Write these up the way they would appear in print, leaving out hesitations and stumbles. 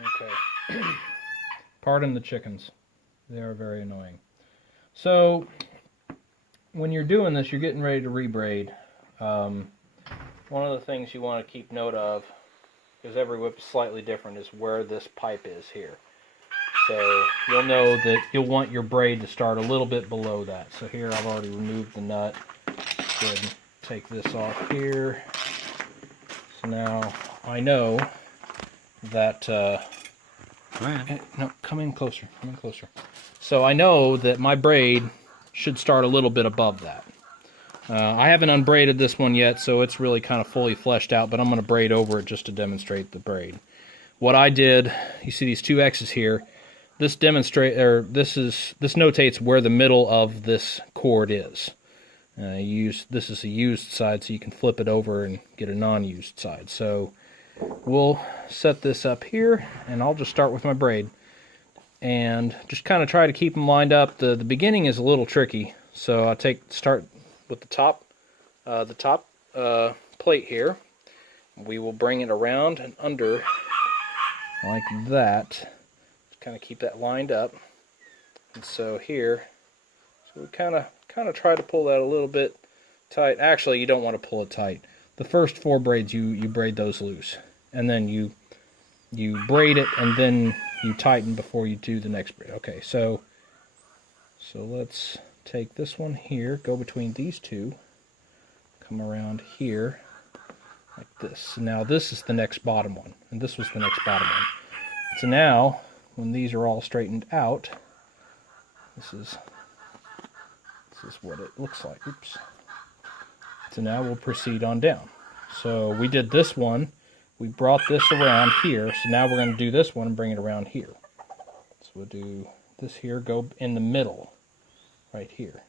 Okay. Pardon the chickens. They are very annoying. So, when you're doing this, you're getting ready to rebraid. One of the things you want to keep note of, because every whip is slightly different, is where this pipe is here. So you'll know that you'll want your braid to start a little bit below that. So here I've already removed the nut. Go ahead and take this off here. So now I know that... no, come in closer. Come in closer. So I know that my braid should start a little bit above that. I haven't unbraided this one yet, so it's really kind of fully fleshed out, but I'm going to braid over it just to demonstrate the braid. What I did, you see these two X's here, this notates where the middle of this cord is. This is a used side, so you can flip it over and get a non-used side. So we'll set this up here, and I'll just start with my braid. And just kind of try to keep them lined up. The beginning is a little tricky, so I start with the top plate here. We will bring it around and under like that. Just kind of keep that lined up. And so here, so we kind of try to pull that a little bit tight. Actually, you don't want to pull it tight. The first 4 braids, you braid those loose, and then you braid it, and then you tighten before you do the next braid. Okay, so let's take this one here, go between these two, come around here like this. So now this is the next bottom one, and this was the next bottom one. So now, when these are all straightened out, this is what it looks like. Oops. So now we'll proceed on down. So we did this one. We brought this around here, so now we're going to do this one and bring it around here. So we'll do this here, go in the middle, right here.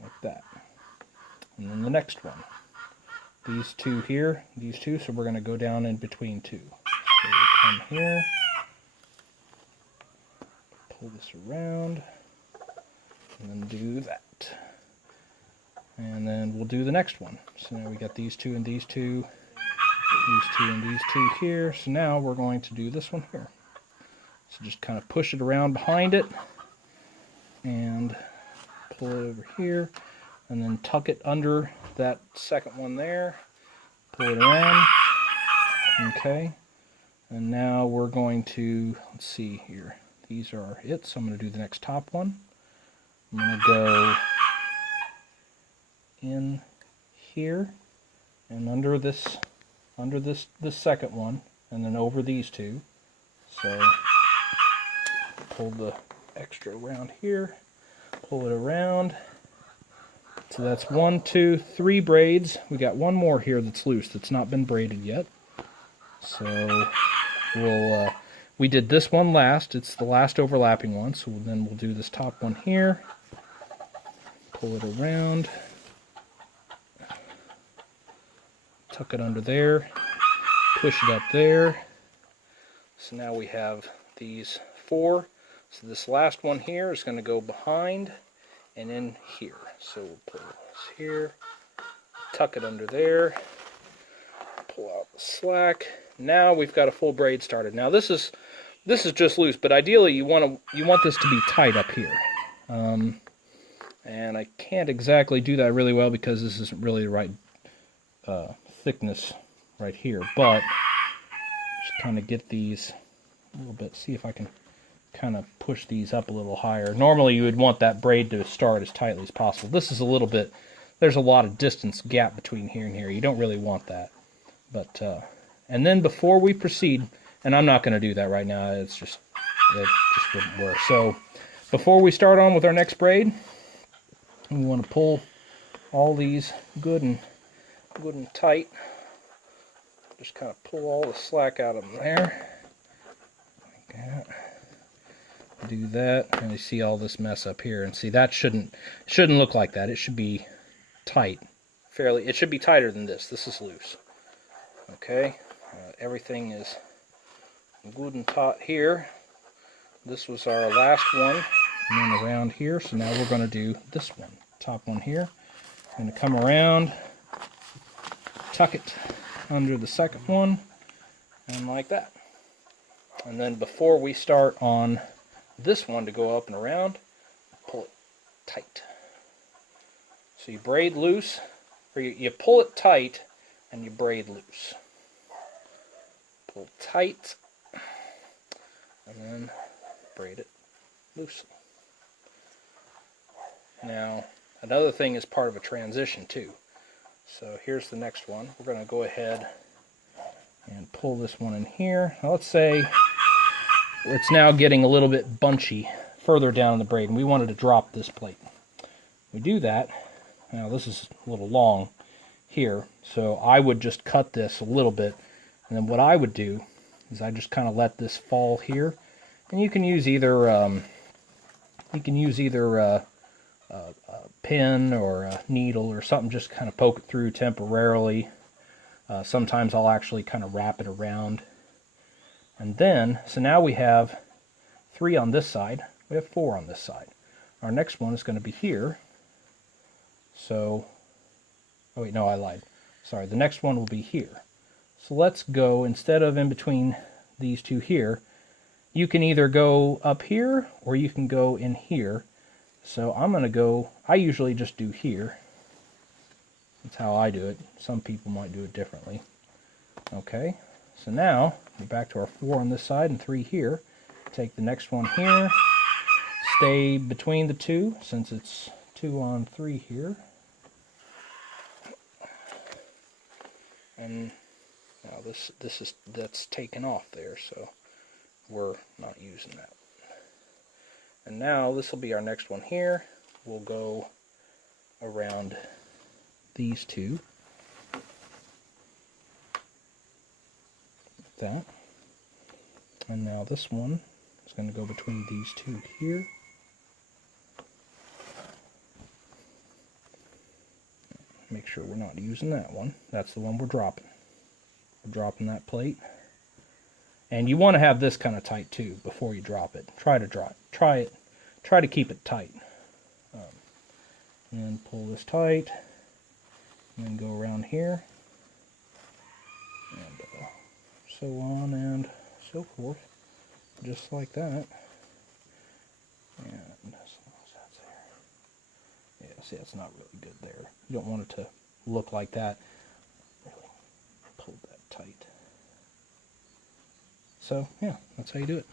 Like that. And then the next one. These two here, these two, so we're going to go down in between two. So we'll come here, pull this around, and then do that. And then we'll do the next one. So now we got these two and these two, these two and these two here. So now we're going to do this one here. So just kind of push it around behind it and pull it over here, and then tuck it under that second one there. Pull it around. Okay. And now we're going to, let's see here. These are it. So I'm going to do the next top one. I'm going to go in here and under this second one, and then over these two. So pull the extra around here, pull it around. So that's 1, 2, 3 braids. We got one more here that's loose that's not been braided yet. So we did this one last. It's the last overlapping one. So then we'll do this top one here. Pull it around. Tuck it under there, push it up there. So now we have these 4. So this last one here is going to go behind and in here. So we'll pull this here, tuck it under there, pull out the slack. Now we've got a full braid started. Now this is just loose, but ideally you want this to be tight up here. And I can't exactly do that really well because this isn't really the right thickness right here, but just kind of get these a little bit, see if I can kind of push these up a little higher. Normally you would want that braid to start as tightly as possible. This is a little bit, there's a lot of distance gap between here and here. You don't really want that. But and then before we proceed, and I'm not going to do that right now, it just wouldn't work. So before we start on with our next braid, we want to pull all these good and tight. Just kind of pull all the slack out of them there. Like that. Do that, and you see all this mess up here. And see, that shouldn't look like that. It should be tight. It should be tighter than this. This is loose. Okay, everything is good and taut here. This was our last one, and then around here. So now we're going to do this one, top one here. I'm going to come around, tuck it under the second one, and like that. And then before we start on this one to go up and around, pull it tight. So you braid loose, or you pull it tight and you braid loose. Pull tight and then braid it loosely. Now, another thing is part of a transition too. So here's the next one. We're going to go ahead and pull this one in here. Now let's say it's now getting a little bit bunchy further down in the braid, and we wanted to drop this plate. We do that. Now this is a little long here, so I would just cut this a little bit, and then what I would do is I just kind of let this fall here, and you can use either a pin or a needle or something, just kind of poke it through temporarily. Sometimes I'll actually kind of wrap it around. And then, so now we have 3 on this side, we have 4 on this side. Our next one is going to be here. So, oh wait, no, I lied. Sorry, the next one will be here. So let's go, instead of in between these two here, you can either go up here or you can go in here. So I'm going to go, I usually just do here. That's how I do it. Some people might do it differently. Okay, so now we're back to our 4 on this side and 3 here. Take the next one here, stay between the 2 since it's 2 on 3 here. And now that's taken off there, so we're not using that. And now this will be our next one here. We'll go around these 2. Like that. And now this one is going to go between these 2 here. Make sure we're not using that one. That's the one we're dropping. We're dropping that plate. And you want to have this kind of tight too before you drop it. Try to keep it tight. And pull this tight. And then go around here. And so on and so forth. Just like that. And yeah, see, that's not really good there. You don't want it to look like that. Really pull that tight. So, yeah, that's how you do it.